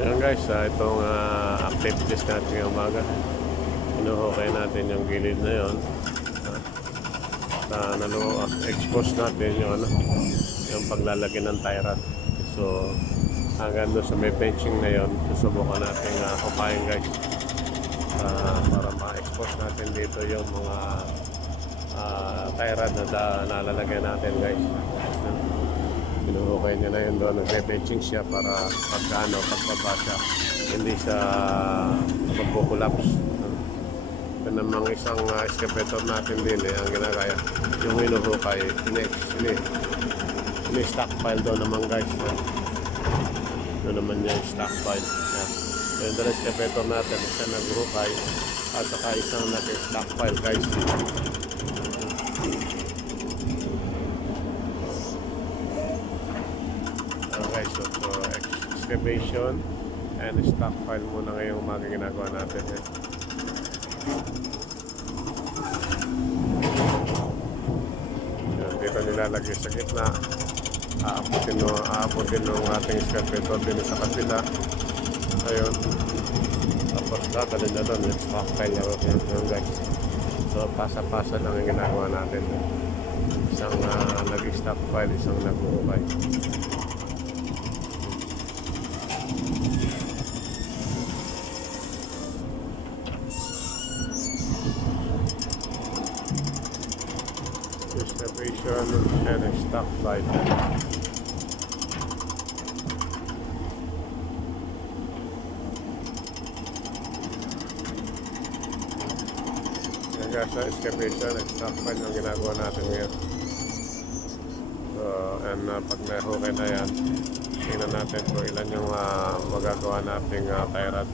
Ayan guys, itong update test natin ngayong umaga. Inuhukay natin yung gilid na yun. Expose natin yung, yung paglalagay ng tie rod. So, hanggang doon sa may benching na yun, susubukan natin hukayin guys. Para ma-expose natin dito yung mga tie rod na nalalagay natin guys. Pinuhukay niya na yun doon, nagbe-benching siya para pagbaba siya, hindi siya magkukulaps. Ito namang isang excavator natin din ang ginagaya, yung hinuhukay, ini-stockpile doon naman guys. Doon naman niya yung stockpile. So yung dalawang excavator natin, isa naghuhukay at saka isang nag-stockpile guys. Okay, so excavation and stockpile muna ngayong umaga ginagawa natin. Yan, dito nilalagay sa gitna. Aabutin ng ating excavator din sa kabila. Ayun. Tapos dadalhin na doon. Stockpile na rin guys. So pasa-pasa lang yung ginagawa natin. Isang nag-stockpile, isang nag-uukay. Excavation and stockpile. Yan guys, excavation and stockpile ang ginagawa natin ngayon. So, and pag nahukay na yan, tingnan natin kung ilan yung magagawa nating tie rod.